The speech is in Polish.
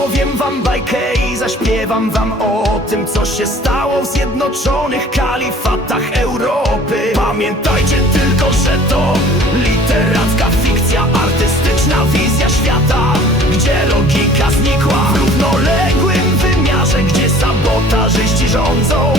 Opowiem wam bajkę i zaśpiewam wam o tym, co się stało w Zjednoczonych Kalifatach Europy. Pamiętajcie tylko, że to literacka fikcja, artystyczna wizja świata, gdzie logika znikła w równoległym wymiarze, gdzie sabotażyści rządzą